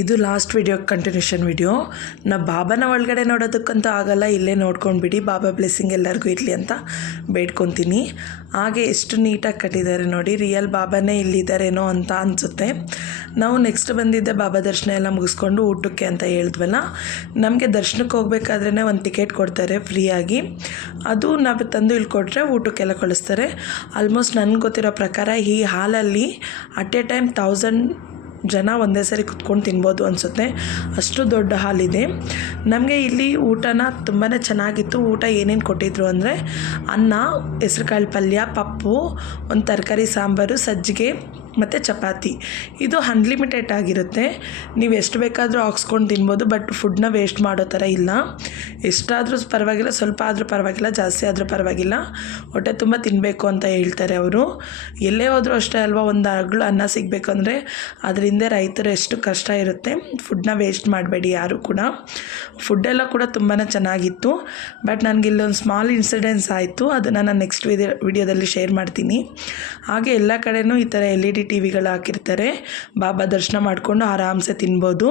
ಇದು last video continuation video. ಬಾಬಾನ ಒಳಗಡೆ ನೋಡೋದಕ್ಕಂತ ಆಗಲ್ಲ, ಇಲ್ಲೇ ನೋಡ್ಕೊಂಡ್ಬಿಡಿ. ಬಾಬಾ ಬ್ಲೆಸ್ಸಿಂಗ್ ಎಲ್ಲರಿಗೂ ಇರಲಿ ಅಂತ ಬೇಡ್ಕೊತೀನಿ. ಹಾಗೆ ಎಷ್ಟು ನೀಟಾಗಿ ಕಟ್ಟಿದ್ದಾರೆ ನೋಡಿ, ರಿಯಲ್ ಬಾಬಾನೇ ಇಲ್ಲಿದ್ದಾರೇನೋ ಅಂತ ಅನಿಸುತ್ತೆ. ನಾವು ನೆಕ್ಸ್ಟ್ ಬಂದಿದ್ದೆ ಬಾಬಾ ದರ್ಶನ ಎಲ್ಲ ಮುಗಿಸ್ಕೊಂಡು ಊಟಕ್ಕೆ ಅಂತ ಹೇಳಿದ್ವಲ್ಲ. ನಮಗೆ ದರ್ಶನಕ್ಕೆ ಹೋಗ್ಬೇಕಾದ್ರೇ ಒಂದು ಟಿಕೆಟ್ ಕೊಡ್ತಾರೆ ಫ್ರೀಯಾಗಿ. ಅದು ನಾವು ತಂದು ಇಲ್ಲಿ ಕೊಟ್ಟರೆ ಊಟಕ್ಕೆಲ್ಲ ಕಳಿಸ್ತಾರೆ. ಆಲ್ಮೋಸ್ಟ್ ನನಗೆ ಗೊತ್ತಿರೋ ಪ್ರಕಾರ ಈ ಹಾಲಲ್ಲಿ ಅಟ್ ಎ ಟೈಮ್ 1000 ಜನ ಒಂದೇ ಸರಿ ಕುತ್ಕೊಂಡು ತಿನ್ಬೋದು ಅನಿಸುತ್ತೆ, ಅಷ್ಟು ದೊಡ್ಡ ಹಾಲಿದೆ. ನಮಗೆ ಇಲ್ಲಿ ಊಟನ ತುಂಬಾ ಚೆನ್ನಾಗಿತ್ತು. ಊಟ ಏನೇನು ಕೊಟ್ಟಿದ್ರು ಅಂದರೆ ಅನ್ನ, ಹೆಸ್ರುಕಾಳು ಪಲ್ಯ, ಪಪ್ಪು, ಒಂದು ತರಕಾರಿ ಸಾಂಬಾರು, ಸಜ್ಜಿಗೆ ಮತ್ತು ಚಪಾತಿ. ಇದು ಅನ್ಲಿಮಿಟೆಡ್ ಆಗಿರುತ್ತೆ, ನೀವು ಎಷ್ಟು ಬೇಕಾದರೂ ಹಾಕ್ಸ್ಕೊಂಡು ತಿನ್ಬೋದು. ಬಟ್ ಫುಡ್ನ ವೇಸ್ಟ್ ಮಾಡೋ ಥರ ಇಲ್ಲ. ಎಷ್ಟಾದರೂ ಪರವಾಗಿಲ್ಲ, ಸ್ವಲ್ಪ ಆದರೂ ಪರವಾಗಿಲ್ಲ, ಜಾಸ್ತಿ ಆದರೂ ಪರವಾಗಿಲ್ಲ, ಹೊಟ್ಟೆ ತುಂಬ ತಿನ್ನಬೇಕು ಅಂತ ಹೇಳ್ತಾರೆ ಅವರು. ಎಲ್ಲೇ ಹೋದರೂ ಅಷ್ಟೇ ಅಲ್ವಾ, ಒಂದು ಅಗಳು ಅನ್ನ ಸಿಗಬೇಕು ಅಂದರೆ ಅದರಿಂದ ರೈತರು ಎಷ್ಟು ಕಷ್ಟ ಇರುತ್ತೆ. ಫುಡ್ನ ವೇಸ್ಟ್ ಮಾಡಬೇಡಿ ಯಾರು ಕೂಡ. ಫುಡ್ಡೆಲ್ಲ ಕೂಡ ತುಂಬಾ ಚೆನ್ನಾಗಿತ್ತು. ಬಟ್ ನನಗೆ ಇಲ್ಲೊಂದು ಸ್ಮಾಲ್ ಇನ್ಸಿಡೆನ್ಸ್ ಆಯಿತು, ಅದನ್ನು ನಾನು ನೆಕ್ಸ್ಟ್ ವಿಡಿಯೋದಲ್ಲಿ ಶೇರ್ ಮಾಡ್ತೀನಿ. ಹಾಗೆ ಎಲ್ಲ ಕಡೆಯೂ ಈ ಥರ LED ಟಿವಿಗಳು ಹಾಕಿರ್ತಾರೆ. ಬಾಬಾ ದರ್ಶನ ಮಾಡಿಕೊಂಡು ಆರಾಮ್ಸೆ ತಿನ್ಬೋದು.